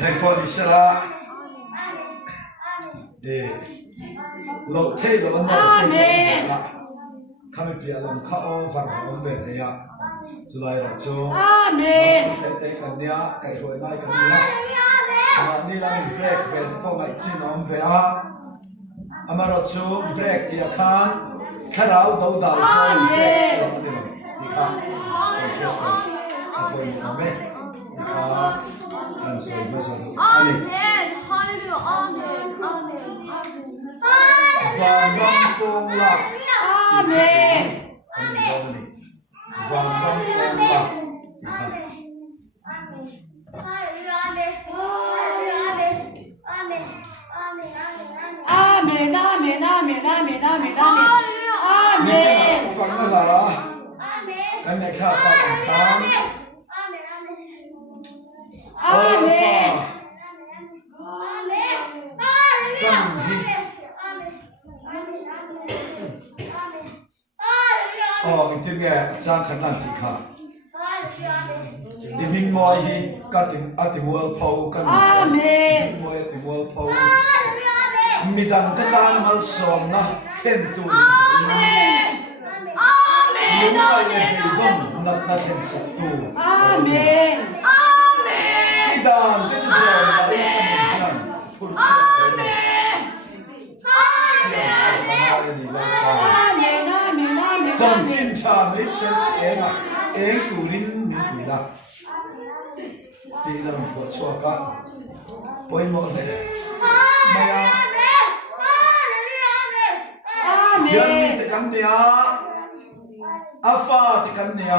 ให้พออิสระโลกเทศมันไม่ได้สอนละข้าไม่เปลี่ยนลมข้าอ้อมฟังของเบรเนี่ยสุดท้ายเราจูเตะกันเนี้ยไก่รวยได้กันเนี้ยวันนี้เราเบรกเป็นพวกมันจีนอมเฟียอามาเราจูเบรกที่อาคารแค่เราดูดาวช่วยเบรกเราไม่ได้หรอกที่ข้างเราเชื่อกันอาไปหมดไหมที่ข้างกันสวยไม่สนุกอันนี้ฟังร้องตรงหลักอันนี้ฟังร้องตรงหลักAmen, amen, amen, amen, amen, amen. นี่จะฟังนั่นล่ะอันนี้ข้าปากทางAmen. กันที่อีกทีแกจางขนาดที่ข้าดิมิงมอยฮีกัดติมัวพาวกันดิมิงมอยติมัวพาวมีดังกระดานมันสอนนะเข็นตัวยิ่งไปเลยที่ร่มนักเข็นสัตว์ตัวที่ดังที่สอนอะไรกันนั่นพูดเชื่อเสียงอะไรนี่ล่ะจันจินชาไม่เชื่อเองอ่ะเองตูรินมีคุยละตีเราปวดชัวกันปอยหมดเลยไม่เอายังมีแต่กันเนี่ยอาฟ้าแต่กันเนี่ย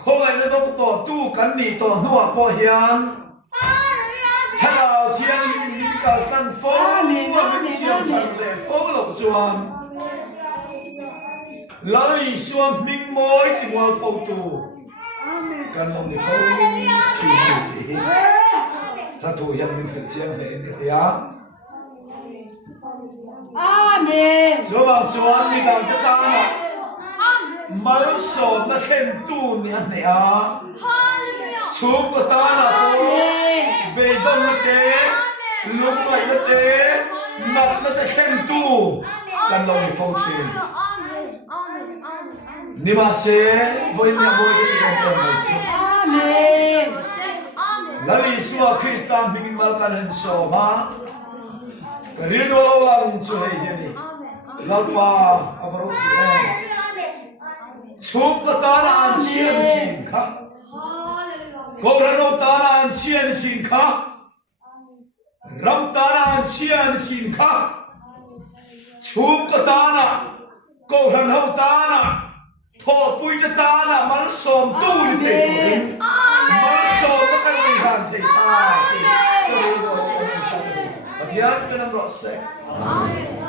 คนอะไรไม่ต้องต่อตู้กันนี่ต่อหัวปอเฮียนถ้าเราเที่ยงมีการกันฟ้องว่ามันเสียงกันเลยฟ้องหลบจวนเลยส่วนมิงมอยที่วัวปูตูกันลงในฟ้องชีวิตถ้าตัวยังมีเพียงเสียงเห็นกันยาAmen. สำหรับส่วนมีการกระทำนะมารุสอนนักเข็นตู้เนี่ยเนี่ยชุบกระทำนะตัวเบดอนนักเตะลุกไปนักเตะนักนักเข็นตู้กันลงในฟ้องชีวิตนี่มาเสียวันนี้บอยที่กันเป็นไม่ใช่ Amen. แล้วอิสวาคริสต์บินมากันเห็นสมาก็เรียนว่าเราลังช่วยยังนี่ลับว่าอัฟรุกเองชุบตาอันเชียนจริงค่ะโกรธตาอันเชียนจริงค่ะรำตาอันเชียนจริงค่ะชุบตานะโกรธตานะทอปุยตานะมันสมตู้ในเพลงมันสมนักการเมืองที่ตาTiada kena merosot. Amen,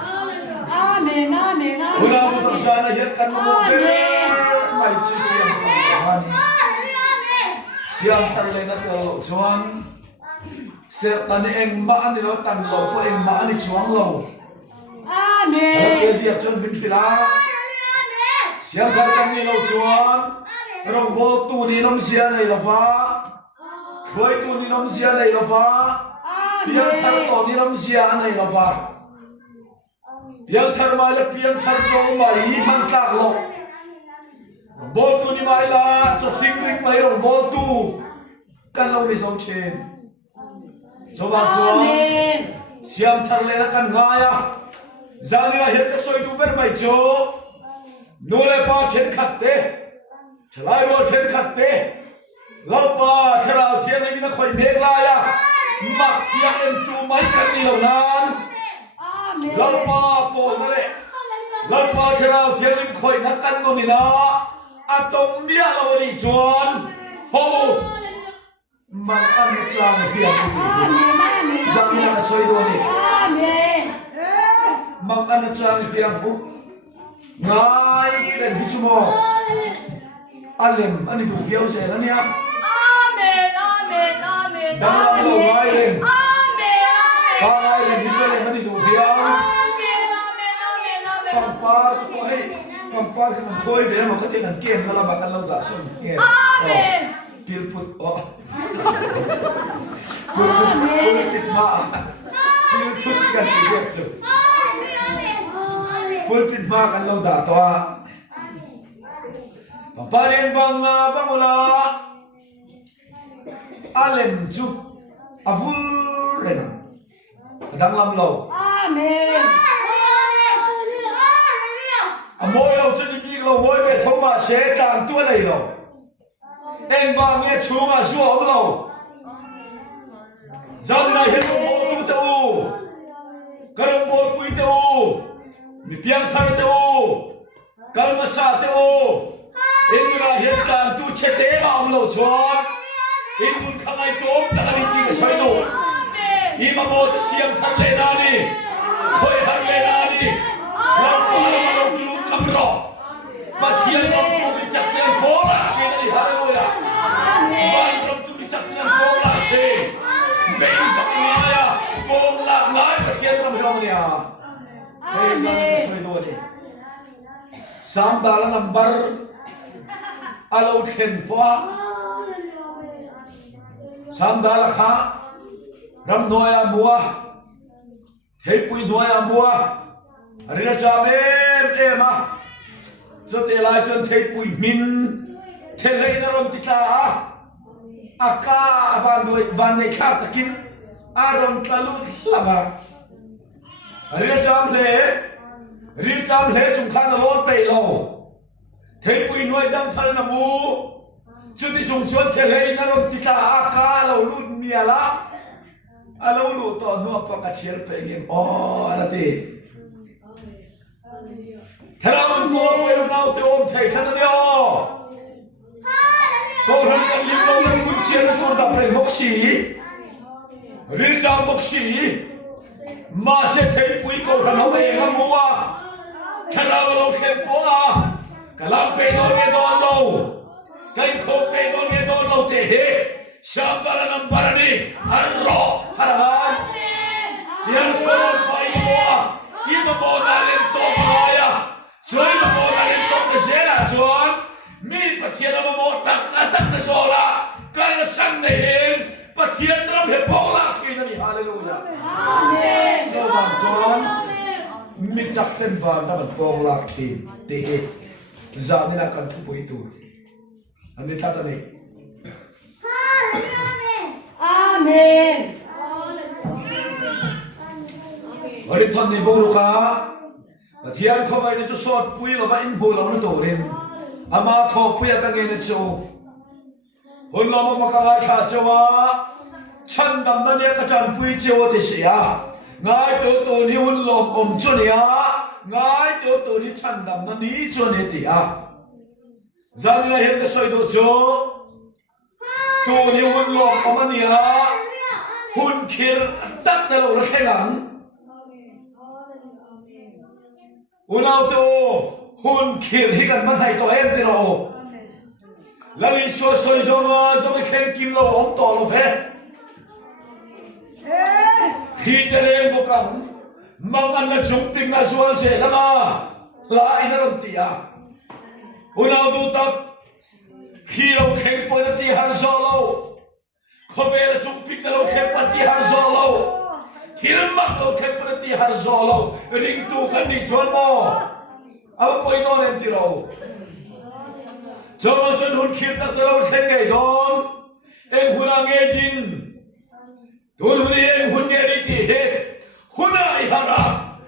amen, amen. Guna putar sana hiatkan mobil, macam siang Tuhan. Siang terlena kalau cuan, serta ni embaan ni lo tan lo, tu embaan ni cuang lo. Amen. Kalau siap cuan bin pila, siang terkan ni lo cuan, rong bol tu ni nom siang ni lo fa, koi tu ni nom siang ni lo fa. Piang thar to ni ram sia anai lava piang thar mai la piang thar chong mai man tlak lo bol tu ni mai la cho thing ring mai rong bol tu kan lo ni song chen so ba cho siam thar le na kan ngaya zali la het ka soi tu ber mai cho no le pa then khat te chlai ro then khat te lo pa thara thian ni na khoi mek la ya mặc yang entu mai kan ni lo nan lalpa po ngale lalpa kherao thianin khoi na kan no ni na atong dia lo ni chuan ho mang an na chang hiam ni jang na soi do ni mang an na chang hiam bu ngai ren hi chumo alem ani du hiau se la nia Dang lang lo ngai ren. Pa ngai ren di chole mani du hiao. Pampa ko ai pampa kan khoi be ma ka te kan kem kala ba kan lo da son. Pil put pulpit ma pulpit kan tiket chu pulpit ma kan lo da to paparin bangula alem chu avul rena dang lam lo Amen. Môi lâu chân đi lâu môi về thông mà sẽ càng tua này lâu em vào nghe chú mà chú ông lâu giờ này hết một bộ tu teu cái đồng bộ quý teu mi piang thay teu cái mà sa teu em là hết càng tu chết tế mà ông lâu chọn em muốn không ai tóm ta đi tìm cái xoay đồ im mà bộ cho xiêm thằng lên đi thôi thằng lên đi lâu quá mà lâu kêu cầm rõ mà thiên ông chúng đi chặt tiền bố là thiên này hallelujah mà ông chúng đi chặt tiền bố là thiên mình phải nghe à bố là ngài mà thiên ông hiểu không nhỉ đây giờ mình xoay đồ đi samdala number alo khen qua samdala kha ram noya mua hei pui noya mua Rina cham em à, cho thế lại chân thấy bụi min, thế lấy nó làm tít à, cả van này khác ta kín, ron ta lút là vào, Rina cham lệ chúng khăn nó lót bể lô, thấy bụi nuôi giang thân là mu, chứ thì chúng chuột thế lấy nó làm tít à, cả lâu lút mía lá, lâu lút to nuôi bạc cái chiếc bể game, là thế. Thế nào mình có quên nào thì ôm thầy thân đó cô thân cần liên lâu lên quân chiến của tôi đọc lên bốc sĩ riêng trong bốc sĩ mà sẽ thấy quý cô thân hông em không mua thế nào mà lâu khen phố cả làm bê đôn nghe đôn lâu cái khô bê đôn nghe đôn lâu thế hệ sám bà là nằm bà ra đi hắn rõ hắn là yên cho nó phải mua yên mà bố ta lên tổ bà ya Joy mà bố ta lên tổ cái dễ là chuan mi bà thiên mà bố tắc na sổ là cái là sang này hình bà thiên nó hiệp bố là khi nó đi hallelujah Amen. cho bạn chuan mi chắc tên vàng đã bật bố là khi để giờ nên là cần thu bối tù anh đi tắt này Amen. ở đây thân này bố được cả và thiên không ai nên cho sót bụi là vẫn bùi lòng nó tổ lên ama thọ bụi là nghe nên cho hôn lòng mà các ai khá cho chân đầm đó nhé các chân bụi chiều thì sẽ ngài tiểu tổ ni hôn lòng cho nè ngài tiểu tổ ni chân đầm đó ní cho nè thì giờ này hiện cái xoay đồ cho tổ ni hôn lòng mà nè hôn kia đắt tới lâu nó khai lắng Unau to hun khir hi kan man hai to em te ro lali so zo khen kim lo om to lo phe hi te rem bo kam mang an na chung ping na sual se lama la ina rom ti unau tu tap hi lo khen po na ti har so lo khobe la chung ping na lo khen pa ti har so lo Thiên mặc lâu khen bật đi hạt gió lâu ring tu khăn đi chọn mò áo quay đó lên tì lâu cho nó chân hôn khiết ta lâu khen ngày đón em hôn nghe tin hôn em hôn nghe đi tì hết hôn ai hả ra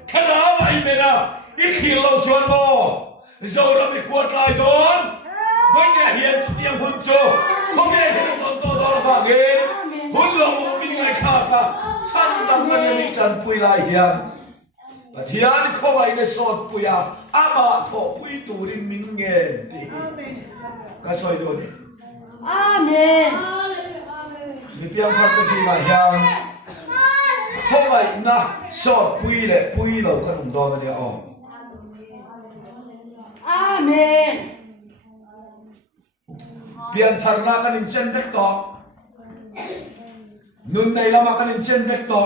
khá ra mà im na ít khi lâu chọn mò dầu ra bị quật lại đón với nghe hiền chút tiếng hôn cho không nghe hiền đón to đó là vàng hết hôn lòng một mình ngày khác San đam cái này chân bùi lại hiền, và thiên không ai cái sọt bùi ama thọ bùi tu rin minh nghe thì cái soi đồ này. Amen. Mình biết không cái gì mà hiền, không ai na sọt bùi lệ bùi lâu cái đồng đó này Amen. Biên thằng na cái này chân vách to. Nun này lama kanin chen vector,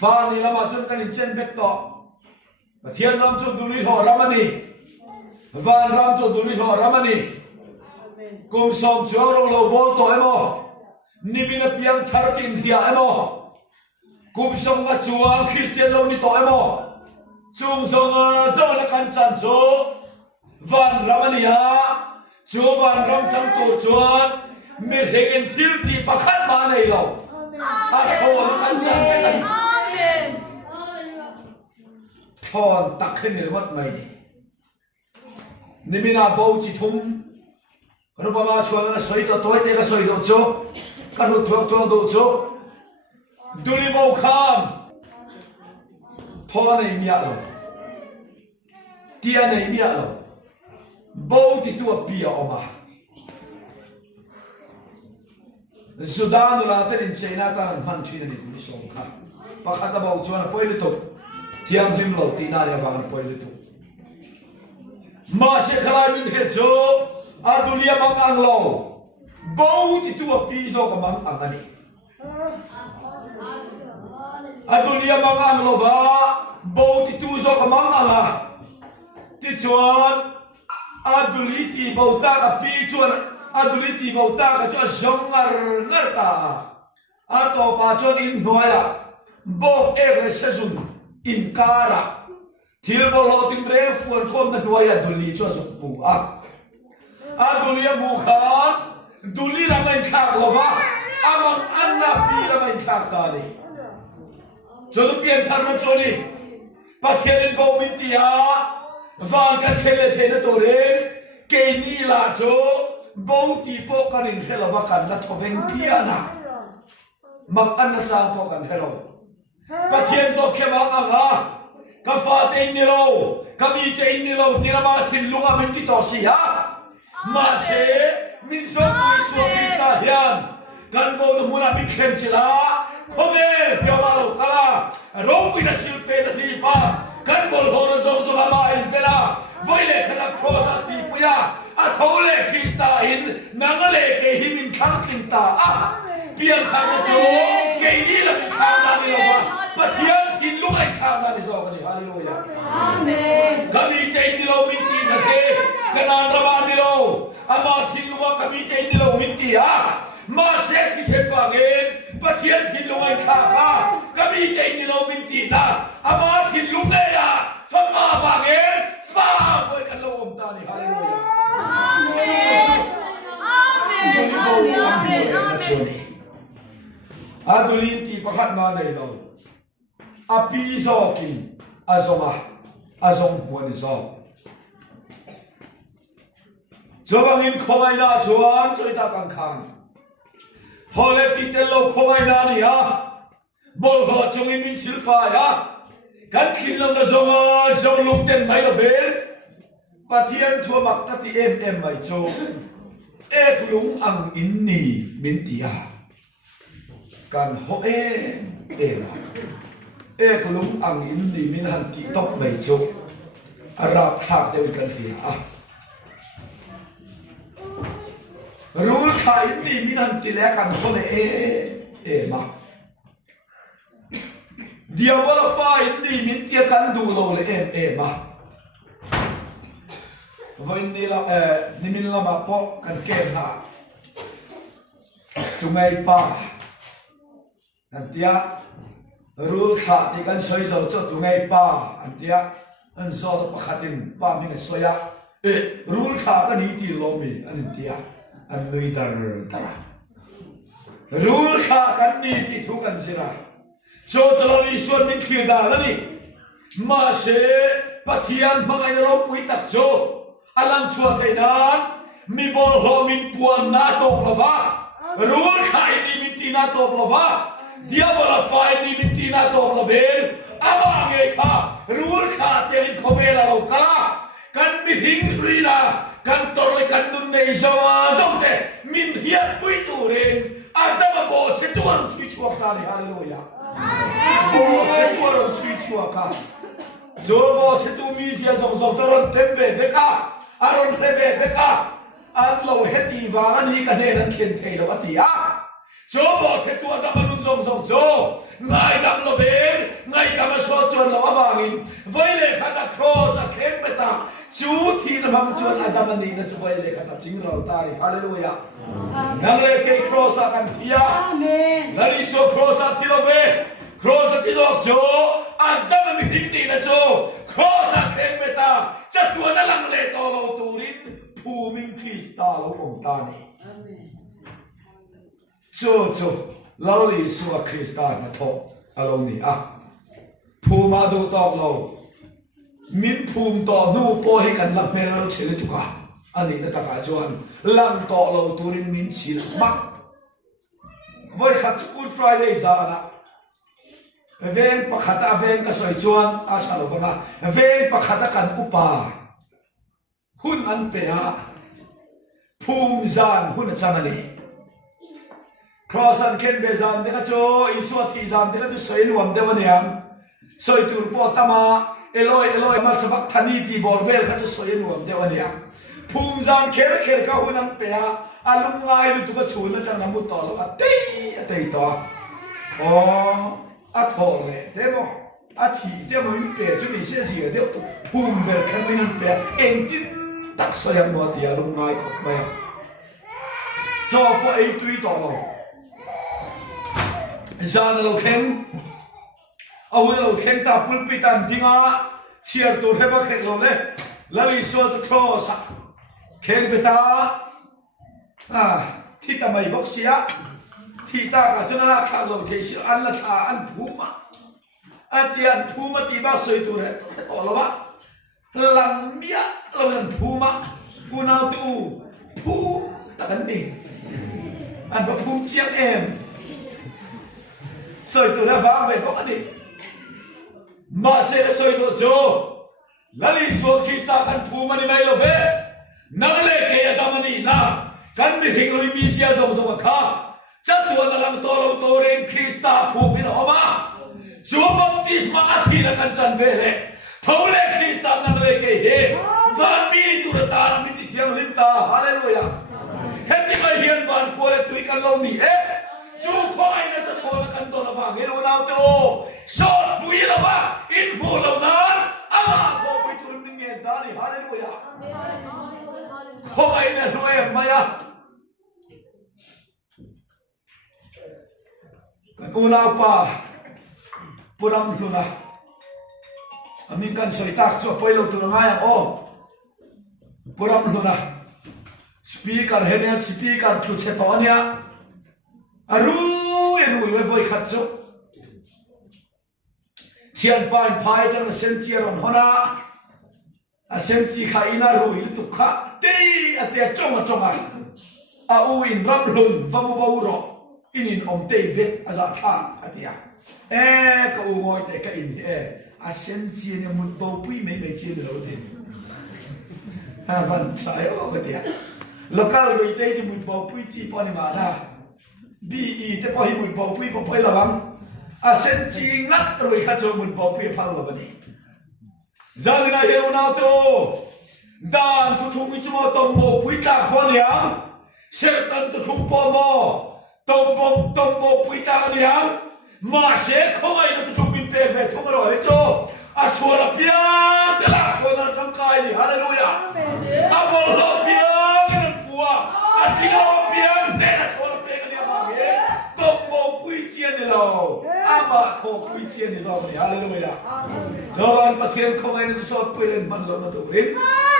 fa này lama chân kanin chen vector, và thiên ram cho duli ho ramani, van ram cho duli ho ramani, cùng song chúa rong lâu bol to emo, nimina piang tharkin dia emo kum song nga chuang Christian lo ni to emo chung song zong na kan chan chu van ramania chu van ram chang tu chuan mi hegen thil ti pakhat ma nei lo a tho na kan chan te kan thon tak khen ni wat mai ni nimina bo chi thum kanu pa ma chuang na soi to toy te ka soi do chu kanu thuak thuak do chu duli mo kham tho nei mia lo tia nei mia lo bo ti tu pia oma Sudan la te in China ta an man thina ni mi song kha pakhat ba chuan poile to thiam lim lo ti na ya ba an poile to ma se khala min he cho a dulia mang ang lo bo ti tu pi zo ka mang ang ani a dulia mang ang lo ba bo ti tu zo ka mang anga ti chuan a duli ti bo ta ka pi chuan aduli ti bo ta ka cho zongar ngarta ato pa chon in noya bo ek le sezun in kara thil bo lo tim re fuan khom na noya duli cho zo pu a aduli mu khan duli la mai khak lo va amang anna pi la mai khak ta ni cho du pian thar ma choni pa kherin bo min ti a van ka khele the na to re ke ni la cho bau ti po kan in helo wa kan na thoveng piana mak an na cha po kan helo pathian zo khema anga ka fa te ni lo ka mi te ni lo ti na ma thin lunga min ti to si ha ma se min zo ku so krista hian kan bo no muna mi khem chila khome pyo ma lo kala ro pi na sil fe na di pa kan bol ho na zo zo ma in pela voile khana cross a ti puya a thole krista in nangale ke himin khang kinta a pian khang cho ke ni la khang na ni lo ba pathian thin lu ai khang na ni zo ka ni hallelujah amen kami te ni lo min ti na ke kana ra ba ni lo ama thin lu wa kami te ni lo min ti a ma se ti se pa gen pathian thin lu ai khang ka kami te ni lo min ti na ama thin lu ne ya fa ma ba gen fa voi kan lo om ta ni hallelujah adulin ti pakhat ma nei lo api zo kin azoma azong huan zo zobangin khomai na chuan choi ta kang khang hole ti te lo khomai na ni ha bol ho chung in min silfa ya kan khin lam na zonga zong luk ten mai lo vel pathian thua mak ta ti em mai cho ek lung ang in ni min tia kan ho em ek lung ang in ni min han ti top mai cho arab thak de kan hia rul kha in ni min han ti le kan ho le ma dia wala fa in ni min tia kan du lo le ma voi ni la ni min la ma po kan ke ha tu ngai pa antia rul kha ti kan soi zo cho tu ngai pa antia an zo da pakhatin pa mi ngai soya rul kha ka ni ti lo mi antia an nui dar tara rul kha kan ni ti thu kan sira cho chalo ni suan min khir da la ni ma se pathian mangai ro pui tak cho alam chua thai nan mi bol ho min puan na tok lova rul khai ni min ti na tok lova dia bola fai ni min ti na tok lovel ama nge kha rul kha te in khobela lo kala kan mi hing rina kan tor le kan nun nei zawa zongte min hiat pui tu ren adama bo che tuan chui chua ka ni hallelujah bo che tuan chui chua ka zo bo che tu mi sia zong zong toron tembe de ka aron rebe de ka an lo heti wa ani ka ne nan khen thei lo atia chỗ bỏ thế tua đâm luôn rồng rồng chỗ ngài đâm lo về ngài đâm so chuồn là vàng in với lệ khát ta cross à khen bê ta chú thì nó bằng chuồn ai đâm anh đi nó chú với lệ khát ta chính là ta đi hallelujah nang lệ cái cross à kan thia Amen. nari so cross à thì lo về cross à thì lo chỗ anh đâm anh đi đi là chỗ cross à khen bê ta chắc chuồn nó lăng lệ to lâu tu đi phù minh Christa lâu ông ta này cho lâu lì xua Christa mà thọ along ni à phù mà đồ tọt lâu min phùm tọt nu po hi kan lap mel lo chele tu ka ani na ta ka chuan lam tọt lâu turin min chi mak voi khat Good Friday za na ven pakhata ven ka soi chuan a chalo ba ven pakhata kan upa hun an pe a phùm zan hun chamani cross and ken bezan de ka cho iswa thi zan de ka tu soi luam de waniam soi tur po tama eloi ma sabak thani ti borvel ka tu soi luam de waniam phum zan kher ka hunang pe a alum ngai lu tu ka chul na tang namu to lo atei to o a tho le de mo a thi de mo mi pe chu mi se si de tu phum ber kan mi nan pe en tin tak so yang mo ti alum ngai ko ma cho po ei tui to lo zan lo khen au lo khen ta pulpitan dinga chiar tu heba khek lo le lali so to cross khen beta thi ta mai bok sia thi ta ka chuna kha lo ke si an la tha an phuma atian phuma ti ba soi tu re to lo ba lam bia lo lan phuma punau tu phu ta kan ni an ba phum chiang em soi tu ra vang về bốc anh đi mà sẽ soi tu cho lali so Krista kan thu mani mai lo ve nang le ke adamani na kan mi hing loi mi sia zo zo kha chat tu na lam to lo to ren Krista thu bin oma jo baptisma athi na kan chan ve le thole Krista nang le ke he van mi tu ra ta mi ti thiang lim ta hallelujah heti mai hian van khole tui kan lo ni e chú khói nóจะโทรกันตัวละฝั่งเฮโรนาโตสอดปุยละว่าอินโบลนั้นอามาโคไปตุนมิเงตาลีฮาเลลูยาขอไอ้เนี่ยรวยมายากันอุลาปาปุรัมตุนะอามิกันสวยตักจบไปลงตัวง่ายโอ้ปุรัมตุนะสปีกเกอร์เฮเนสปีกเกอร์ทุเชตอเนียรู้ไว้บ่อยขัดจุเทียนปานพายจังเซนจีรอนฮนาเซนจีขาอินารู้อิตุขะตีอเตียจงอาอูอินรับลุนวามูรออินินอมเตเวอาซาข้าอเตียก็อูงอยแต่ก็อินเซนจีเนี่ยมุดบ่ปุ้ยไม่เจียนเราดิวันใช่โอ้ก็เตียแล้วก็รู้แต่จะมุดบ่ปุ้ยจีปอนิมานะบีแต่พอให้มุดบ่อปุ้ยพอไประวังเส้นจีงัดรวยข้าจะมุดบ่อปุ้ยพังละบันนี้จังนะเฮโรนาโตด่านทุกมิจุมาตงบ่อปุ้ยจากบ่อเนียมเสร็จนั้นทุกปอมอตงบ่อปุ้ยจากเนียมมาเสกเข้าไอ้นั่นทุกมินเตะไปทุกรอยโจชัวร์เปียงแต่ละชัวร์นั้นจังกายนี่ฮาเลลูยาบอลลเปียงนั่นปัวที่เราเปียงแต่ละชัวร์ตบโบปุ้ยเจียนนี่เราอามาโคปุ้ยเจียนนี่เราเนี่ยฮาเลลูยาจอวันปะเทียนเขาไอ้นี่สอดปุ้ยเล่นมันเรามาตัวริม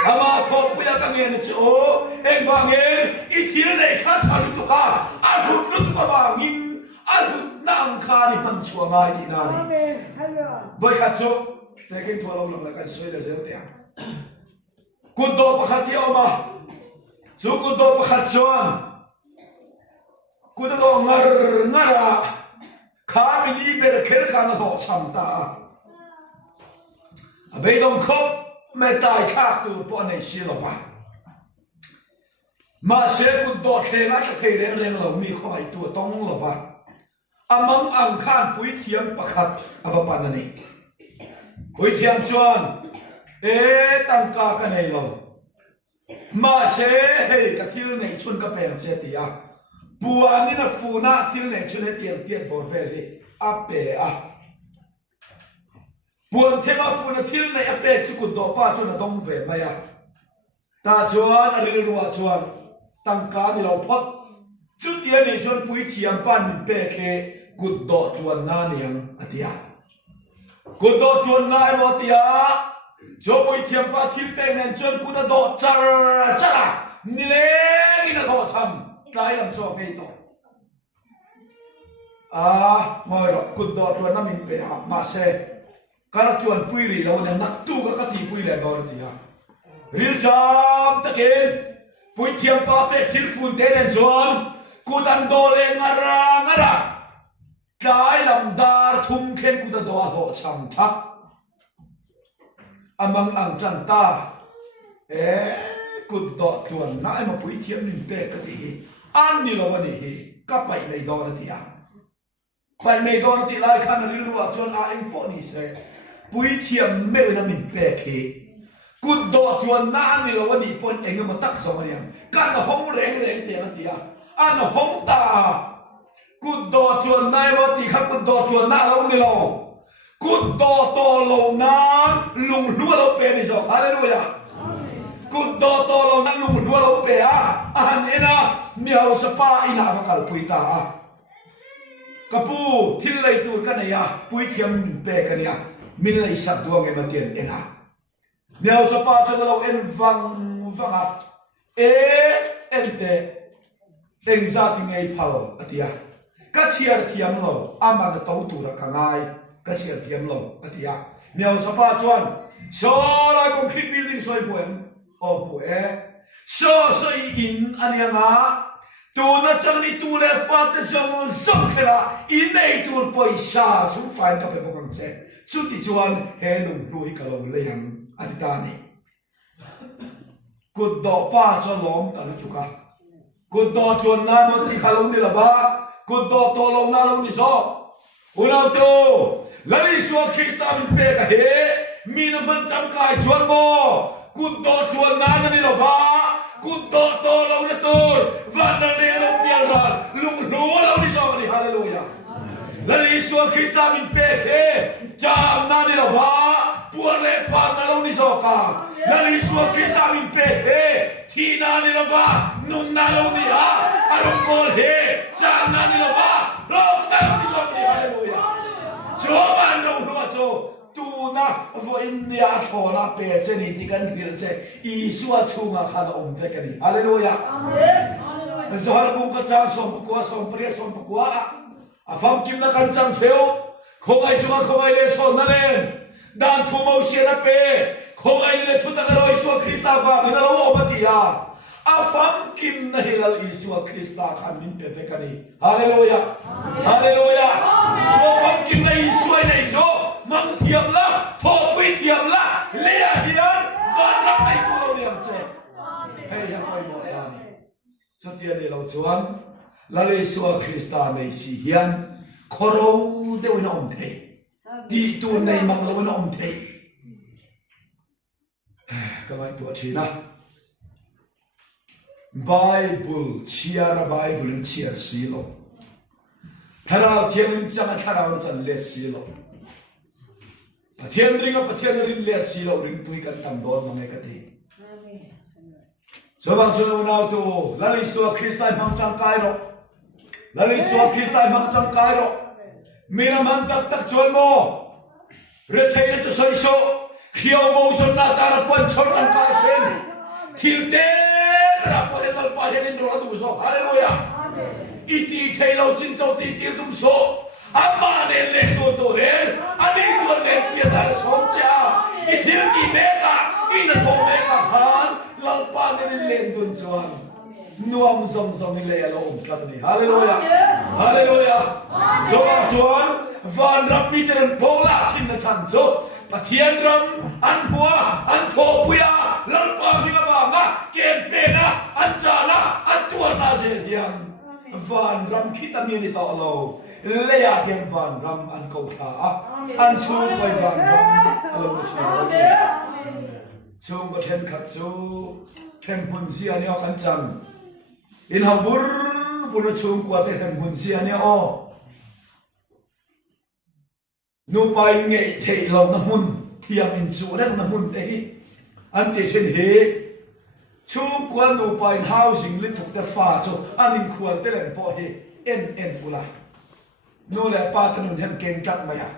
อามาโคปุ้ยตั้งเงินโจเอ็งวางเงินอีทีนั่นเองข้าทารุตุกาอาหุดลุตุกาวางเงินอาหุดนางคานี่มันชัวร์มาอีนานี่บ่อยขัดโจแต่กินทัวร์เราหลังกันสวยเลยเจ้าเตี้ยกุดโดปะขัดเที่ยวมาจูกุดโดปะขัดโจนกูจะต้องงาระข้ามีนี่เบอร์เคลขานาบอกซ้ำตาไปต้องคบไม่ตายข้าตัวปนในชีลวะมาเสียกูโดดเคนักเพลเร่งเรามีข้อไอตัวต้องลวะมังอังคารปุ้ยเทียมประคัดอภปานนี่ปุ้ยเทียมชวนตั้งกากันในเรามาเสียให้กระทิลในชุนกระเปงเสียตีอะ บัวนี่นะฟูน่าที่เล็กชนเตียนเตียนบอเวลีอาเปะบัวเทมาฟูน่าที่เล็กอาเปะจุกุดดอกป้าชนดงเวมายาตาชวนอะไรรัวชวนตั้งการที่เราพดจุดเดียนี่ชวนปุยเทียมป้านเปะเคกุดดอกชวนนาเนียงอธิยากุดดอกชวนนาเอมอติยาจอปุยเทียมป้าทิลเตงเนชวนกุดดอกจาระนี่เล่นี่นะดอกช้ำกลายลำชอบไปต่อมาหรอกกุดดอกชวนน้ำมินเปะมาเซ่การชวนปุยรีเราเนี่ยนักตู้ก็กติปุยแหละดอกนี่ฮะริลจามตะเกียนปุยเทียมป้าเป็ดทิลฟูนเตนจวนกูดันโดเลงารางาระกายลำดาร์ทุ่มเข็นกูดันโดอาโหช้ำทักอามังอังจันตากุดดอกชวนน่ามาปุยเทียมนินเตกติอันนี้เราวันนี้ก็ไปในดอนที่อ่ะไปในดอนที่ไล่ขันริลว่าชวนอาเอ็มพอนี่เสปุยเทียมไม่เป็นมินเปกกุดดอกชวนน่านี่เราวันนี้ปนเองมาตักสมัยยังการห้องเร่งเตียงที่อ่ะอันห้องตากุดดอกชวนนายวันที่ขับกุดดอกชวนน่าเรานี่เรากุดดอกโตลงน้ำลุงรัวเราเป็นนี่สองอะไรรู้ยังกุดดอกโตลงน้ำลุงรัวเราเป็นอันนี้นะเมียวสปาอินาบักลปุยตากระปูที่เลยตูกันเนี่ยปุยเทียมเปกันเนี่ยมิเลยสัตว์ดวงเงินมาเตียนเอ็นะเมียวสปาจะเราเอ็นฟังเอ็นเตเอ็งซาติไงพาวอติยาก็เชียร์เทียมเราอามันจะตู้ตัวกันไงก็เชียร์เทียมเราอติยาเมียวสปาชวนโซลาคอนกรีตบิลดิ้งสวยป่วยโอ้ป่วยโซอินอันยังอ่ะตัวนั้นจังนี่ตัวเล็กฟ้าจะส่งส่งขึ้นละอินในตัวป่วยชาสุดไฟกับเป็นพวกนั้นเจ้สุดที่ชวนเฮลุงลุยกับเราเลยยังอธิษฐานนี่กุดดอกป้าจะล้อมตันทุกข์กุดดอกชวนน้ำมันที่ขาลงนี่ละบ้ากุดดอกโตลงน้ำลงนี่ซออุณาโตลลิสวาคริสต์มินเปกะเฮมีนมันจำกายชวนโมกุดดอกชวนน้ำนี่ละบ้ากุดดอกโตลงนี่ตัววันนั้นเนี่ยเราเพียงรันลุงรู้เรานี่ซอนี่ฮาเลลูยาลลิสวาคริสต์มินเปกเฮจามน้ำนี่ละบ้าปัวเล็กฟังน้ำลงนี่ซอกาลลิสวาคริสต์มินเปกเฮที่น้ำนี่ละบ้านุ่งน้ำลงนี่ฮะอารมณ์โกรธเฮจามน้ำนี่ละบ้าลงน้ำลงนี่ซอนี่ฮาเลลูยาโจมันลงหัวโจตูนะว่าอินเดียขอนะเปิดเจนี่ที่กันพิจารณาอีสวาชูงาขันอมเทกันนี่ฮาเลลูยาสหรัฐบุญกจางสมปกัวสมเปรียสมปกัวอาฟังกิมนักการจังเทวคงไอจุงคงไอเลสอนนั่นเองด้านทุ่มเอาเชียร์เป้คงไอเลทุตตะกรอยสวาคริสต์ฟ้ากันแล้วว่ามาตียาอาฟังกิมนะฮิลลอิสวาคริสต์ขันมินเปเฟกันนี่ฮาเลลูยาฮาเลลูยาชัวฟังกิมนะอิสวาในโจมังเทียมละทอวิเทียมละเลียฮิลันวันรับในตัวเราเนี่ยเจ้ให้ยังไปหมดได้สุดที่นี่เราชวนลาเลสวาคริสต์ในสิเฮียนขอเราเดี๋ยวน้องเทที่ตัวในมังเราน้องเทก็ไม่ตัวชีนะไบเบิลเชียร์ไบเบิลเชียร์สีโลถ้าเราเที่ยวจังถ้าเราจะเลสสีโลปะเทียนริงกับปะเทียนริงเลสสีโลริงตุยกันตั้งโดนมังเอกตีสว่างชนวนเอาตัวลาลิสวาคริสต์มังจังไกโรลาลิสวาคริสต์มังจังไกโรมีน้ำมันตักชวนโมเรื่องไทยจะสวยโซเขียวโมจนหน้าตาละปนชนจังไกเซนทิลเตรับพอเห็นเราพอเห็นอินโดเราดูโซฮาเลลูยาอีตีไทยเราจินเจ้าตีตีตุ้มโซอามาเนเลตัวเรนอันนี้ชวนเล่นเพียงแต่สองจ้าอีทิลกีเมกาอีนัทโมเมกาฮานลาปาเนเล่นดุนชวนนวมซมนี่เลยเราอุ้มกันนี่ฮาเลลูยาฮาเลลูยาจวนวันรับมีแต่โบลาทินนะฉันโจปะเทียนรำอันบัวอันโทปุยาลาปามิกาบางะเกมเปนะอันจานะอันตัวนาเซียนวันรำคิดมีนี่ต่อเราเลยอยากเห็นวันรำอันเก่าขาอันชูไปวันรำเราไม่ใช่เราเนี่ยชูก็เทนขัดชูเทนปุ่นเสียเนี่ยกันจังอินหาบุร bùn nó chung qua tên hàng hồn xia nhá o nụ bài nghệ thể lâu nằm hồn thiam in chủ đang nằm hồn đấy anh để trên hệ chung qua nụ bài housing liên tục để phá cho anh in quan tên là bỏ hệ en pula nụ lại ba tên hồn hen keng chắc mày à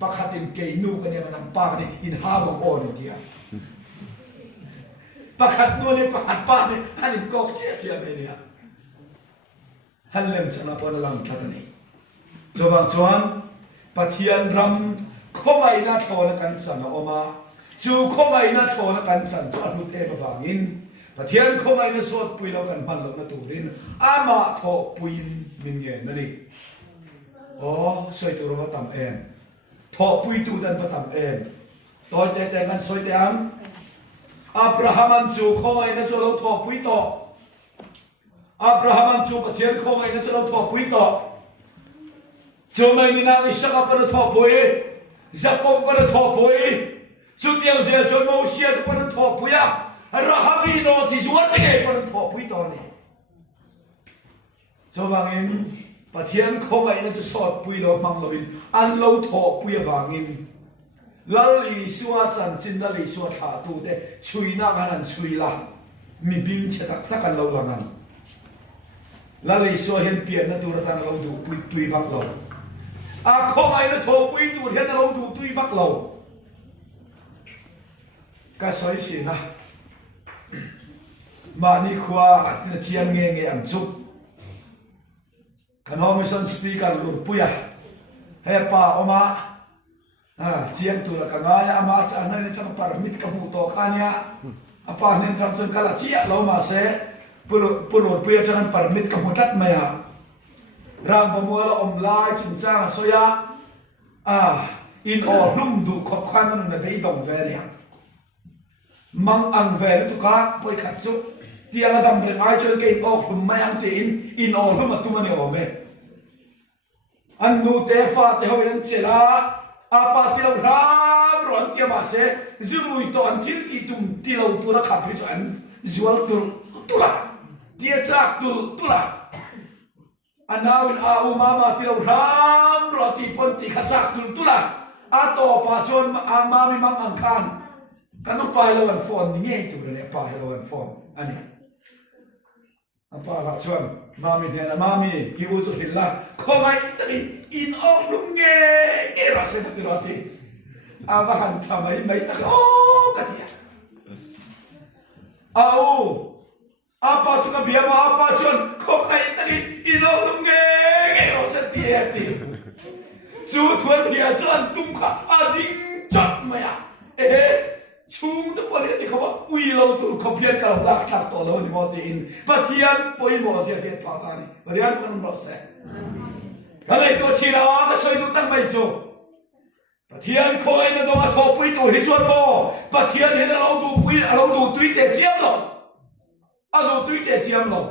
bác hạt in kei nụ cái này nằm ba này in ha bằng o này kia bác hạt nụ này bác hạt ba này anh in cọc chia bên này hắn lem chana pon lam tatani chawang chuan pathian ram khomai na thona kan chan oma chu khomai na thona kan chan chu anu te bawangin pathian khomai na sot pui lo kan man lo na turin ama tho puin min nge nani o soi tu ro tam em tho pui tu dan pa tam em toy te te kan soi te am Abraham an chu khomai na chu lo tho pui to Abraham an chu pathian khomai na chu lo tho pui to chu mai ni na Isaac pa na tho pui Jacob pa na tho pui chu tiang sia chu Moses pa na tho pui a Rahabi no ti suat te pa na tho pui to ni chu wangin pathian khomai na chu sot pui lo mang lo in an lo tho pui wangin lali suwa chan chin lali suwa tha tu te chui na kan chui la mi bing che tak tak kan lo langan lali suwa hen pian na tu ra tan lo du pui tui vak lo a khomai na tho pui tu hen lo du tui vak lo ka soi chi na ma ni khwa a chian nge nge am chu kan ho mission speaker lur puya he pa oma chiang tu la kangaya ama cha na ni chang permit ka bu to khania apa nen kan chen kala chia lo ma se pulur puya chang permit ka mutat maya rang ba mo la om lai chung cha soya in or lum du khop khan na be dong ve ria mang ang ve tu ka poi khat chu tiang adam de ai chol ke ok lum mai ang te in or lum tu ma ne o me an nu te fa te ho ren chela apa tilau ram ron tia ma se zurui to an thil ti tum tilau tu ra khap hi chan zual tu la tia chak tu la anawin a u mama tilau ram ro ti pon ti kha chak tu la a to pa chon a ma mi mang ang khan kanu pai lo an phone ni nge tu le pai lo an phone ani apa la chon mami ne na mami ki u chu hilla khomai tani in ok lum nge ra se tu ro ti ava han chamai mai ta o ka ti au apa chu ka bia ma apa chon khomai tani in ok lum nge ro se ti ti chu thuan ria chan tum kha a ding chot ma ya chung tu pon ti kho ui lo tu kho pian ka la ka to lo ni mo ti in pathian poi mo sia ti pa ta ni pathian kon ro se cái này tôi chỉ là cái soi tu tăng mày chỗ, thiên khôi nó đâu mà thọ quý tu hết chuẩn bộ, và thiên hiện là lâu tu quý, lâu tu tuy để chiếm rồi, lâu tuy để chiếm rồi,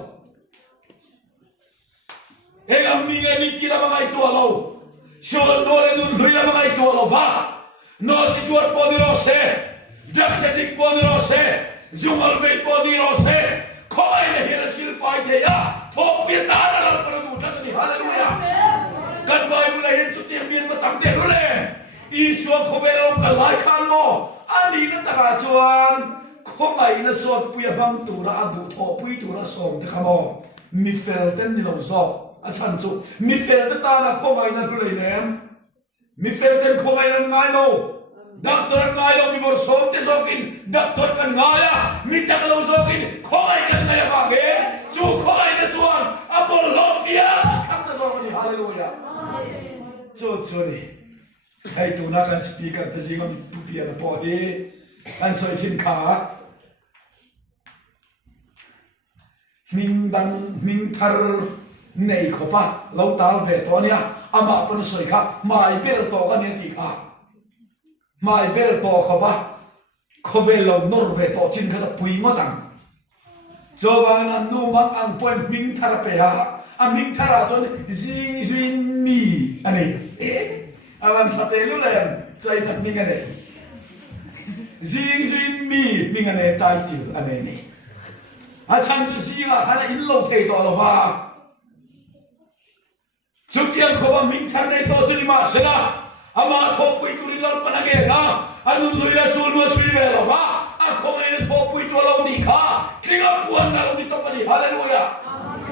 em làm mình cái mình kia là bằng ai tua lâu, soi nó lên nuôi là bằng ai tua lâu va, nó chỉ suốt bao nhiêu xe, đẹp sẽ đi bao nhiêu xe, dùng al về bao nhiêu xe, khôi này hiện là siêu phái thế à, thọ quý ta là lâu bao nhiêu thật là hallelujah. Kan bai mu lai chu tiam bien ma tam te lo le I suwa khobe lo ka lai khan mo ani na ta ka chuan khomai na sot puya bang tu ra adu tho pui tu ra som te khamo mi fel ten ni lo zo a chan chu mi fel te ta na khomai na tu le nem mi fel ten khomai na ngai lo doctor ngai lo mi bor som te zokin doctor kan ngaya mi chak lo zokin khomai kan ngai ba ge chu khomai na chuan apol lo pia kham na zo ni hallelujah cho đi hay tụi nó cần speaker ta chỉ có tụi bia là bỏ đi ăn soi trên khá mình thar này khó pa lâu tao về to nha ama con soi khá mai bê to cái này thì khá mai bê to khó pa khó về lâu nor về to trên cái bùi mà đằng cho bạn ăn nu mang ăn point mình thar pe ha mình thar cho nên zing zing mi anh ấy awan satelu lem sai nak mingane zing zin mi mingane title ane ni a chan chu si la hana in lo thei to lo wa chút tiếng khổ bằng mình thằng này to cho đi mà xem na ama thọ bụi tụi nó bắt nगे na anh lui ra xuống mà chui về rồi mà không ai thọ bụi tụi lâu đi khá khi gặp buồn nào đi tập đi hallelujah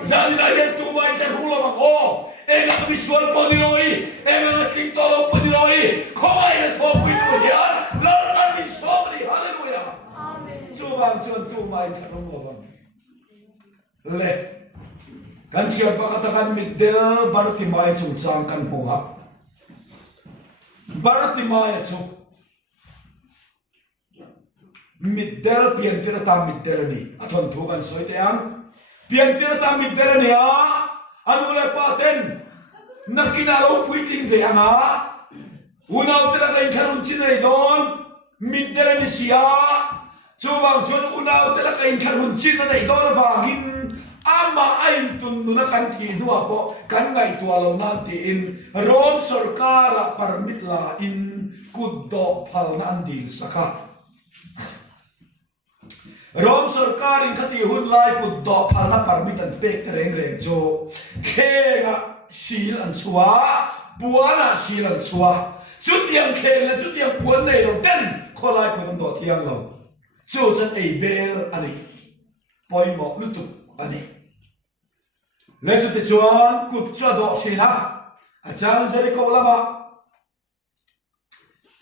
giờ đi đây tu mai cái hú lo bằng ô em là bị xuân bao nhiêu rồi em là kinh to lâu bao nhiêu rồi không ai thọ bụi tụi hiền lớn anh đi sống đi hallelujah Chúa vang chuan tu mai cái hú lo bằng lệ kan siap pakatakan middel Bartimai chung chang kan puha Bartimai chu middel pian tira ta middel ni athon thu kan soi te ang pian tira ta middel ni a anu le paten nakina lo puiting ve anga unaw tira ka intharun chin nei don middel ni sia chuwang chon unaw tira ka intharun chin nei don wangin ama ain tun nuna kan thi nuwa po kan ngai tua lo na ti in rom sarkara permit la in kuddo phal na andil saka rom sarkar in khati hun lai kuddo phal na permit an pek reng reng cho khega sil an chua buana sil an chua chút yang khe la chút yang puan nei lo ten kholai ko do thiang lo chu chan ei bel ani poi mo lutuk ani lấy tụi tôi chọn cụt cho độ chỉ na cha sẽ đi câu lama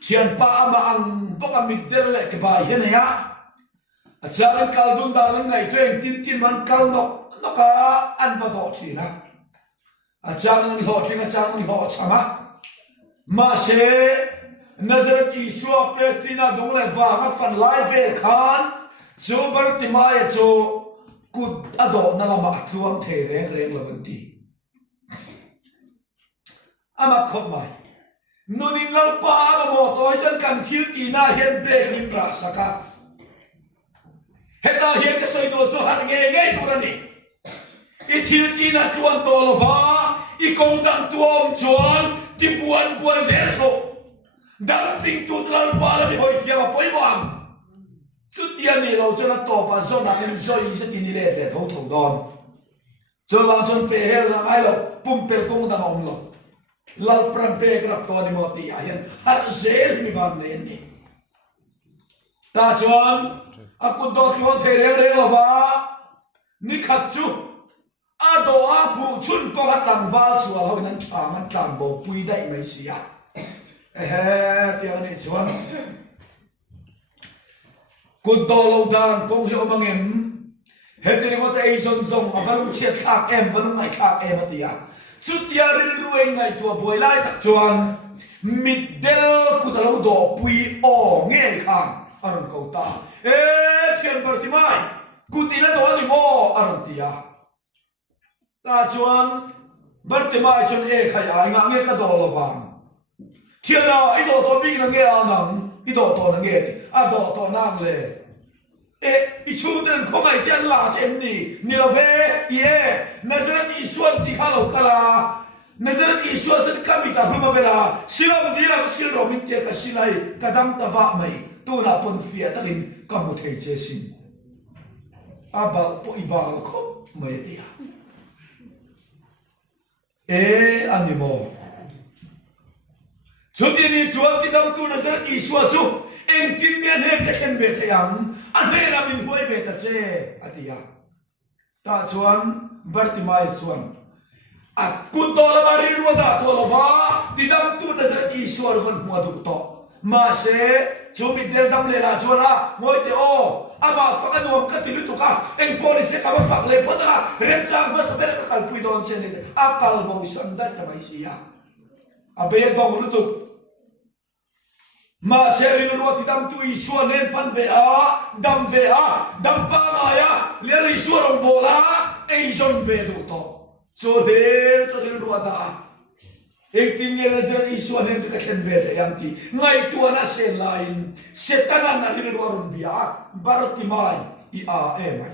chiên pa mà ăn bốc ăn mít đen lại cái bài thế này á cha lên cao đun đá lên ngày tôi tin tin man cao nó cả ăn vào độ chỉ na cha lên họ thì cha lên họ chama mà sẽ Nazareth Isua Palestina đúng là và các phần live về khan chú Bartimai chú cụt ado na lama atluam the reng reng lavanti ama khop mai nunin lalpa ama mo toy chan kan thil ti na hian break lim ra saka heta hian ka soi do cho han nge nge tu rani I thil ti na tuan to lova I kong dang tuom chuan ti buan buan zel so dang ping tu lalpa la bi hoi pia ma poi wang chút tiền này lâu cho nó to và do nặng em do ý sẽ tin đi lên để thấu thấu đòn cho vào cho bể hết là ai là bung bể công đang ông lo lal pram bể gặp to đi một tí à hiện hạt dễ thì mình vào lên đi ta chọn à cũng đó chọn thế đấy là va ní khát chú à đồ à phụ chun có hạt làm va sủa hồiนั้นchảมันlàm bộ bùi đại mấy xí à tiếng này chọn cụt đo lâu đàn công hiệu bằng em hết cái này có thể dồn dồn mà vẫn chiết khác em vẫn ngày khác em mà tiệt chút tiệt riêng ruộng ngày tua bồi lại tập chuan mít đeo cụt lâu đo bùi o nghe khang anh câu ta thiên Bartimai cụt đi lên đó anh mo anh tiệt ta chuan Bartimai chuan khai ai ngang nghe cái đo lâu vàng thiên nào ít đo to bị nó nghe anh ngang ít đo to nó nghe à đo to ngang lệ I chung den không ai chen la chen ni lo ve ye Nazareth Isuan ti khalo kala Nazareth Isuan sen kamita huma bela silam di la sil ro mit te ka silai kadam ta va mai tu na pon fia ta lim ka mu thei che sin abal po ibal ko mai dia animo Chutini chuan ti dam tu Nazareth Isuan chu em tin nghe hết cái khen về thầy ăn anh đây là mình quay về ta che atia ta chuan Bartimai chuan à kun to la bari ruwa da to la va ti dam tu na zat Iswar gon mua du to ma se chu mi del dam le la chuan a moi te o ama fa ka nuam ka ti lu tu ka en poli se ka ba fa le po ta rem chang ba sa ber ka kal pui don chen le a kal bo san da ta mai sia a be dong lu tu mà sẽ đi luôn thì đâm tui xua nên pan về đâm pa mà ya liền đi xua đồng bộ lá ấy xong về đủ to so để cho đi luôn ta ấy tin nghe là giờ đi xua nên cái khen về để em thì ngay tua na sẽ lại sẽ ta na đi luôn bia Bartimai em ai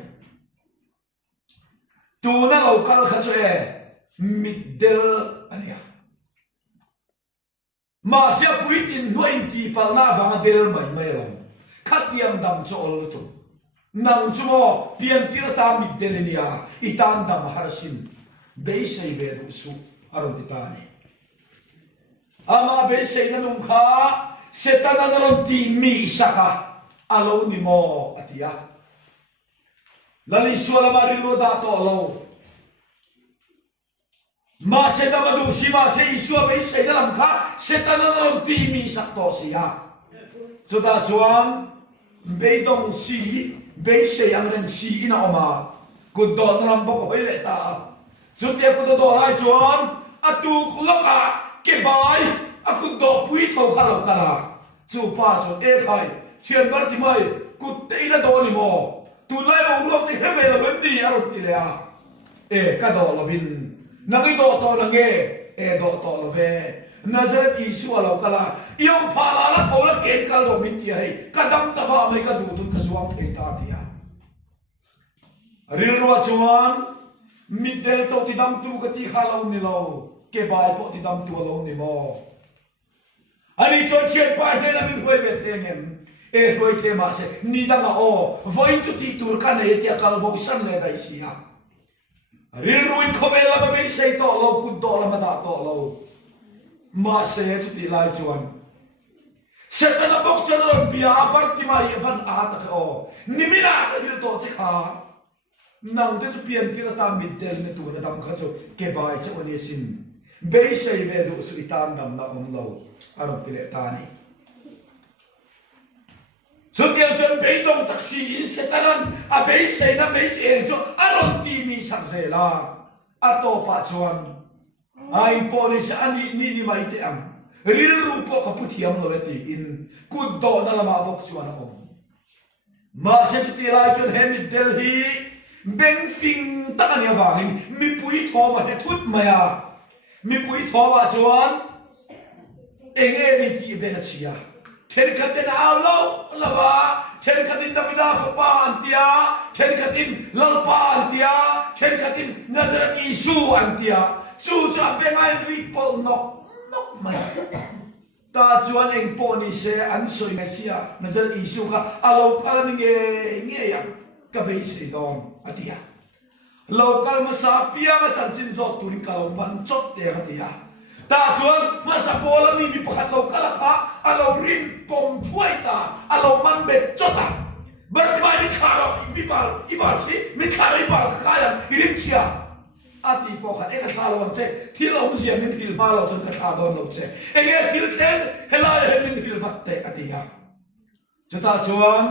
tu na lâu kal khát cho middel anh ya mà sẽ quý tin nuôi ti pal na vàng del mai mai rồi khát tiang đam cho all tu nang chumo pian tira ta middel nia itan dam harsin be sei be du su aron titani ama be sei na nung kha setana na ron ti mi saka alo ni mo atia lali suala mari lo da to lo ma se da madu si ma se isua be sei na lam kha setana na ron ti mi sak to sia so da chuan be dong si be sei ang ren si ina oma ku do na lam bok hoi le ta chu te ku do lai chuan atu khloka ke bai a ku do pui tho kha lo kala chu pa chu e khai chen bar ti mai ku te la do ni mo tu lai mo lo ti he me la ben ti a ro ti le a e ka do lo vin na ngi do to la nge e do to lo ve Nazaret isu lo kala iong pa la la tho la ken kal do min ti hai ka dam ta ba mai ka du dun ka zuam thei ta ti a ril ro chuan midel to ti dam tu ka ti kha lo ni lo ke bai po ti dam tu lo ni mo ani cho chen pa ne la min hoi ve thengem e hoi the ma se ni da ma o voi tu ti tur ka ne ti kal bo san le dai si ha ril ruin khove la ba be sei to lo ku do la ma da to lo ma se tu ti lai chuan setana bok chen bia par ti mai van a ta o ni mi na ta bil to che kha nang te chu pian ti ta midel ne tu na dam kha chu ke bai che oni sin be sei ve du su itan dam na om lo aron ti le ta ni so ti chen be dong tak si in setanan a be sei na be che chu aron ti mi sak se la a to pa chuan ai po ni sa ani ni mai te am ril rupo ka puthiam lo ti in ku do na lama bok chuan om ma se chu ti lai chuan he midel hi ben fing ta kan ya wangin mi pui tho ma he thut maya mi pui tho wa chuan enge ni ti be na chia then khatin alo lawa then khatin damida fa antia then khatin lalpa antia then khatin Nazaret isu antia su cha be ngai ri pol nok mai ta chuan eng po ni se an soi nga sia Nazaret isu ka alo kala ni nge ya ka be se don atia local masapia ma chan chin zo turi ka man chot te atia ta chuan masa bola mi mi pakhat local kha alo rin pom thuai ta alo man be chota bar mai mi kharo mi bal si mi kharo i bal kha ya rin chia ati po khat e kha lo che thil om siam min thil ma lo chon ka kha don lo che e nge thil then hela he min thil vat te atia chata chuan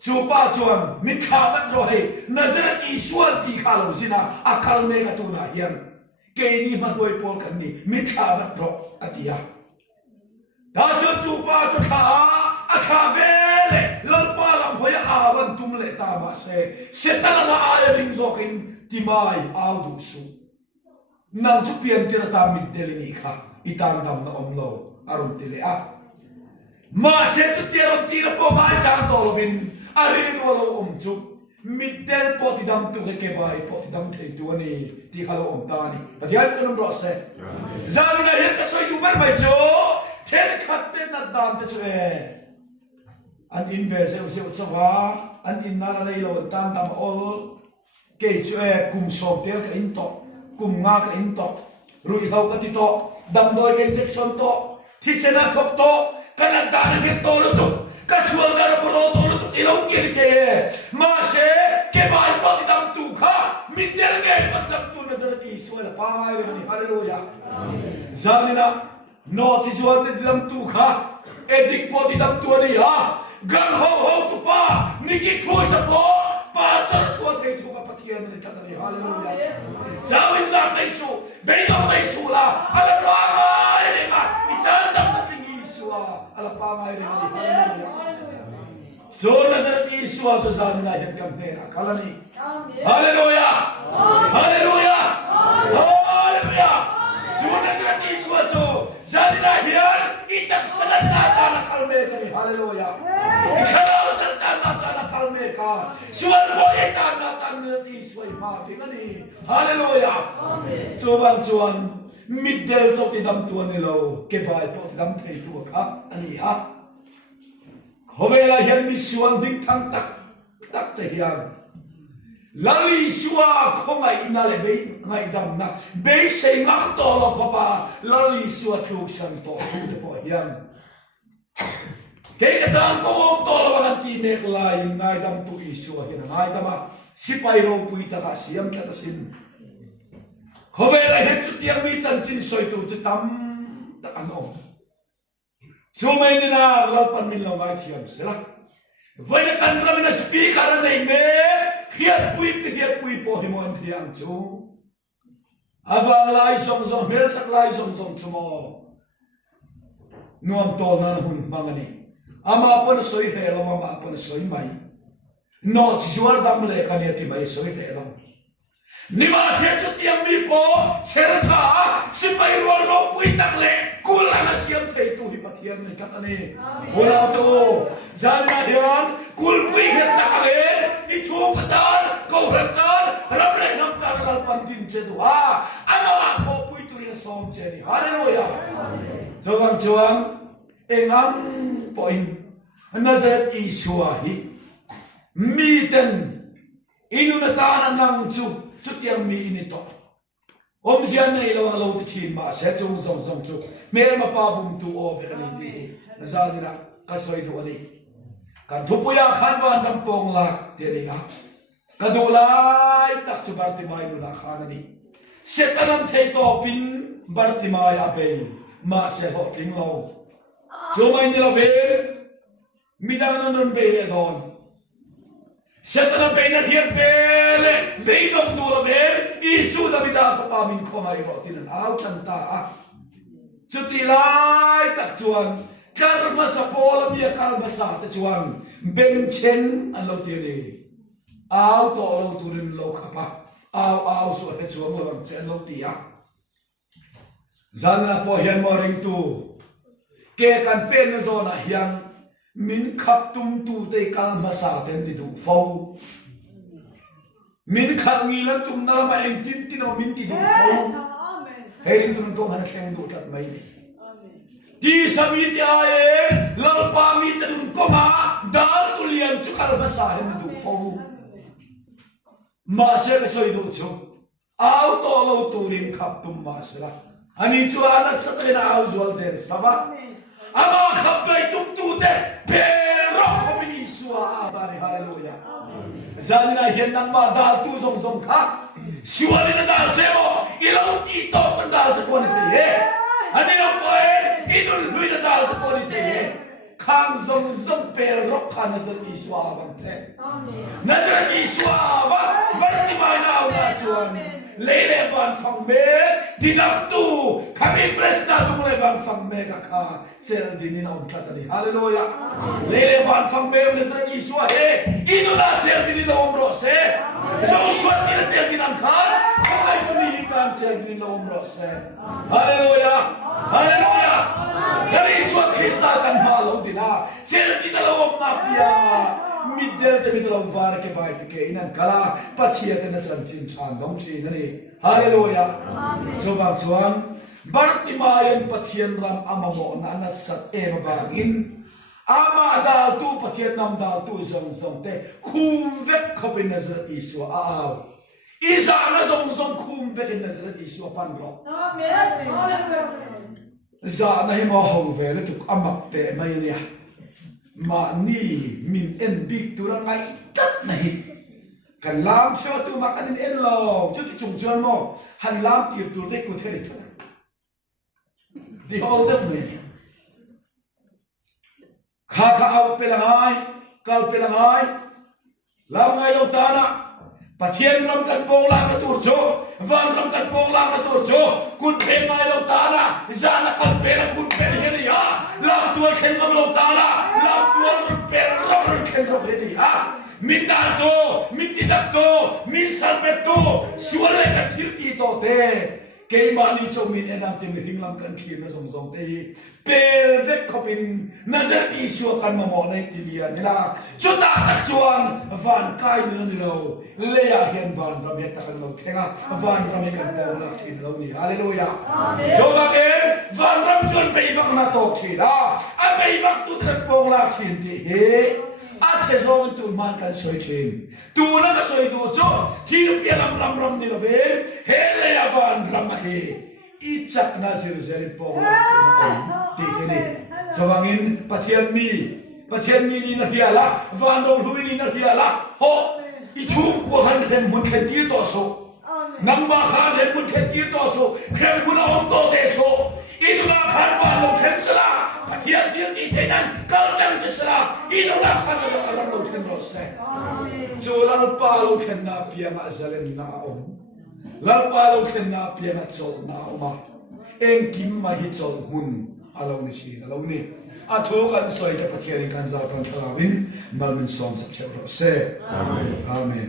chupa chuan mi kha vat ro hei Nazaret isuan ti kha lo sina akal me ka tu na hian ke ni ma hoi pol kan ni mi kha vat ro atia da chupa chu kha a kha vele lalpa lam hoi a van tum le ta ma se setana na a ring zo kin ti mai au du su nang chu pian ti ta mit del ni kha itan dam na om lo aron ti le a ma se tu ti ron ti na po ma chang to lo vin ari ro lo om chu mit del po ti dam tu ke bai po ti dam thei tu ani ti kha lo om ta ni ta dial tu ro se zani na he ka so yu bar mai cho then khat te na dam te chu e an in ve se se wa an in na la nei lo tan dam ol ke chu e kum so te ka in to kum nga ka in to rui hau ka ti to dam doi ke injection to thi se na khop to kana da na ke to lo to ka sual na pro to lo to ilo ke ke ma se ke bai po ti dam tu kha mi del ke po dam tu Nazaret isu la pa mai ni hallelujah amen zamina no ti sual te dam tu kha edik po ti dam tu ni ha gan ho tu pa ni ki thu sa po pastor chuan thei thu ka pathian ni ta ni hallelujah zawin zam nei su be dom nei su la ala pa mai ni ma itan dam ta tingi su ala pa mai ni hallelujah so Nazaret isu so zamina yan kam ne na kalani hallelujah hallelujah hallelujah so Nazaret isu so zamina yan itak salat na ta na kalme kani hallelujah ikalaw saltan na ta na kalme ka suwal boy ta na ta ni isway ma tingani hallelujah amen chuan middel so ti dam tu ni lo ke bai po ti dam thei tu ka ani ha khobela yan mi suan big thang tak te hian lali suwa không ai na le be ngai dam na be sei ngam to lo kho pa lali suwa thuk san to de po hiam ke ka dam ko to lo ban ti nek lai ngai dam tu i suwa ke ngai dama sipai ro pui ta ka siam ta sin khobe la he chu tiang mi chan chin soi tu chu tam ta ano so mai ni na la pan min lo ngai khiam sela vai na kan ra na speaker na me hiat pui po himon thiam chu avang lai som som mel thak lai som som chumo nuam tol na hun mangani ama pon soi he lo ma pon soi mai no chuar dam le khani ti mai soi he lo nima se chu tiam mi po ser tha sipai ro ro pui tak le kula na siam thei tu hi pathian ni kat ani ola to jana hian kul pui het tak ale ni chu patar ko ratar ram le nam tar kal pan din che du ha ama ko pui tu ri som che ni hallelujah chuang engam poin nazaret isua hi mi ten inuna ta nang chu tiang mi ini to om sian nei lo lo ti chin ma se chung song song chu mer ma pa bum tu o be ni ti za dira ka soi du ani kan thu pu ya khan wa nam pong la te ri ga ka du lai tak chu bar ti mai nu la khan ani se tanam thei to pin bar ti mai a be ma se ho king lo chu mai ni lo be mi dang non non be le don Setana benar hiat vele beidom dua ver isu da bida sa pamin ko mai ro tinan au chanta chuti lai tak chuan karma sa pola bia kalma sa ta chuan ben chen an lo ti ni au to lo turin lo khapa au so ta chuan lo chen lo ti ya zanna po hian moring tu ke kan pen na zona hiang min khap tum tu te kal masa ten di du fo min khat ngi lan tum na ma eng tin tin o min ti du fo herin tu ko han khem du tat mai ni di sami ti ae lal pa mi ten ko ma dal tu lian chu kal masa hen du fo ma se le soi du chu au to lo tu rin khap tum ma sra ani chu ala sat na au zol zer saba ama khabai tum tu de pero komini suwa abare hallelujah zanina hian nang ma dal tu zong zong kha suwa ni dal chemo ilo ti to pan dal cha kon ti he ani lo poe idul lui na dal cha kon ti he khang zong zong pero khan na zan iswa bang che nazar iswa ba barti mai na na chuan lele van fang me dinam tu kami bless na tu le van fang me ka kha sel dinin on khatani hallelujah lele van fang me le zra iswa he inu na sel dinin om ro se so swat ni sel dinan khan ai tu ni kan sel dinin om ro se hallelujah hallelujah dari iswa krista kan malo dina sel dinan om na pia middel te middel var ke bai te ke inan kala pachia te na chan chin chan dong chi na ni hallelujah so bang chuan bartimayan pathian ram amamo na na sat e bangin ama dal tu pathian nam dal tu zong zong te khum vek khopin nazrat isu a aw isa na zong zong khum vek nazrat isu pan ro amen za na hi mo ho ve le tu amak te mai ni ma ni min en big turangai kat nahi kan lam chho tu ma kan en lo chu ti chung chuan mo han lam ti tu de ku the ri di hol dat me kha au pelangai kal pelangai lam ngai lo ta na pathian ram kan pong la ka tur cho van ram kan pong la ka tur cho kun pe ngai lo ta na za na kal pe la kun pe ni ri ya lam tu khen ngam lo ta na lam tu pe ro khen ro pe ni ha min da to min ti da to min sal pe to suale ka thil ti to te ke ma ni cho min enam te mi ring lam kan khi na zong zong te pel ve khopin nazar isu kan ma mo nei ti lia ni la chu ta tak chuan van kai ni lo le ya hian van ram he ta kan lo thenga van ram he kan pom la thin lo ni hallelujah amen jo ba en van ram chuan pe bang na to thi da a pe bang tu tran pong la thin ti he อาเทโซมันตูมันกันสวยเชงตูนั่นก็สวยดูจ้ที่รูปยันรำนี่ละเว้เฮเลยละวันรำมาเฮอีจักน่าจะรู้จักปองละตีนี่สว่างอินปะเทียนมีนี่นะเฮียละวันโดลุยนี่นะเฮียละโฮอีชูกูหันเห็นมุนเขตีต่อโซนังมาขันเห็นมุนเขตีต่อโซเข็มบุญเอาโตเดโซอินุนาขันวันโลเข็มสละปะเทียนที่ตีเทนันเกิดจังจะสละอินุนาขันจะรับโลเข็มโรเซจูลัลปาโลเข็มนาเปียมาเซเลนนาอมลัลปาโลเข็มนาเปียมาโซนาอมาเอ็งกิมมาฮิโซมุนอาลานิชีอาลานี่อาทุกันสวยแต่ปะเทียนกันซาตันทราวินมันเป็นสองสักเช่นเราเซอาเมน